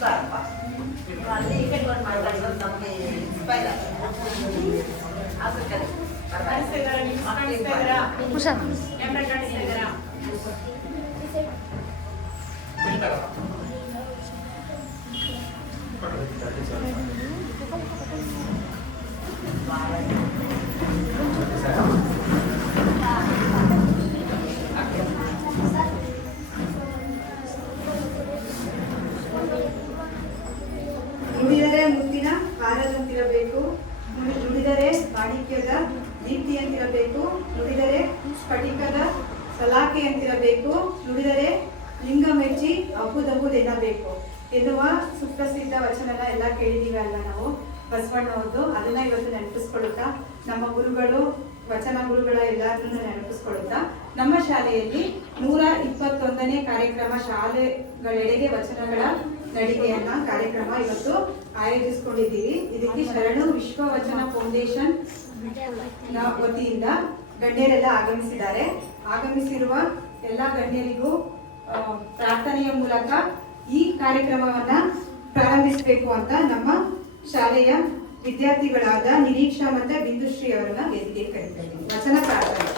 ಬಾರಪ್ಪ ನೀವು ಅಲ್ಲಿ ಇಟ್ಕೊಂಡು ಮಾತಾಡಿದ್ರೆ ನಮಗೆ ಇನ್ಸ್ಪೈರ್ ಆಗ್ತದೆ ಅದು ಕರೆ ಮುತ್ತಿನ ಹಾರದಂತಿರಬೇಕು ನುಡಿ- ನುಡಿದರೆ ಮಾಣಿಕ್ಯದ ದೀಪ್ತಿಯಂತಿರಬೇಕು ನುಡಿದರೆ ಸ್ಫಟಿಕದ ಸಲಾಖೆಯಂತಿರಬೇಕು ನುಡಿದರೆ ಲಿಂಗ ಮೆಚ್ಚಿ ಅಹುದಹುದೆನ್ನಬೇಕು ಎನ್ನುವ ಸುಪ್ರಸಿದ್ಧ ವಚನನ ಎಲ್ಲ ಕೇಳಿದೀವಿ ಅಲ್ಲ ನಾವು? ಬಸವಣ್ಣವ್ರದ್ದು ಅದನ್ನ ಇವತ್ತು ನೆನಪಿಸ್ಕೊಳುತ್ತಾ ನಮ್ಮ ಗುರುಗಳು, ವಚನ ಗುರುಗಳ ಎಲ್ಲರನ್ನೂ ನೆನಪಿಸ್ಕೊಳ್ಳುತ್ತಾ? ನಮ್ಮ ಶಾಲೆಯಲ್ಲಿ ನೂರ ಇಪ್ಪತ್ತೊಂದನೇ ಕಾರ್ಯಕ್ರಮ ಶಾಲೆಗಳೆಡೆಗೆ ವಚನಗಳ ನಡಿಗೆಯನ್ನ ಕಾರ್ಯಕ್ರಮ ಇವತ್ತು ಆಯೋಜಿಸಿಕೊಂಡಿದ್ದೀವಿ. ಇದಕ್ಕೆ ಶರಣು ವಿಶ್ವ ವಚನ ಫೌಂಡೇಶನ್ ವತಿಯಿಂದ ಗಣ್ಯರೆಲ್ಲ ಆಗಮಿಸಿದ್ದಾರೆ. ಆಗಮಿಸಿರುವ ಎಲ್ಲ ಗಣ್ಯರಿಗೂ ಪ್ರಾರ್ಥನೆಯ ಮೂಲಕ ಈ ಕಾರ್ಯಕ್ರಮವನ್ನ ಪ್ರಾರಂಭಿಸಬೇಕು ಅಂತ ನಮ್ಮ ಶಾಲೆಯ ವಿದ್ಯಾರ್ಥಿಗಳಾದ ನಿರೀಕ್ಷಾ ಮತ್ತೆ ಬಿಂದುಶ್ರೀ ಅವರನ್ನ ವೇದಿಕೆ ಕರೀತಾ ಇದ್ದೀನಿ ವಚನ ಪ್ರಾರ್ಥನೆ.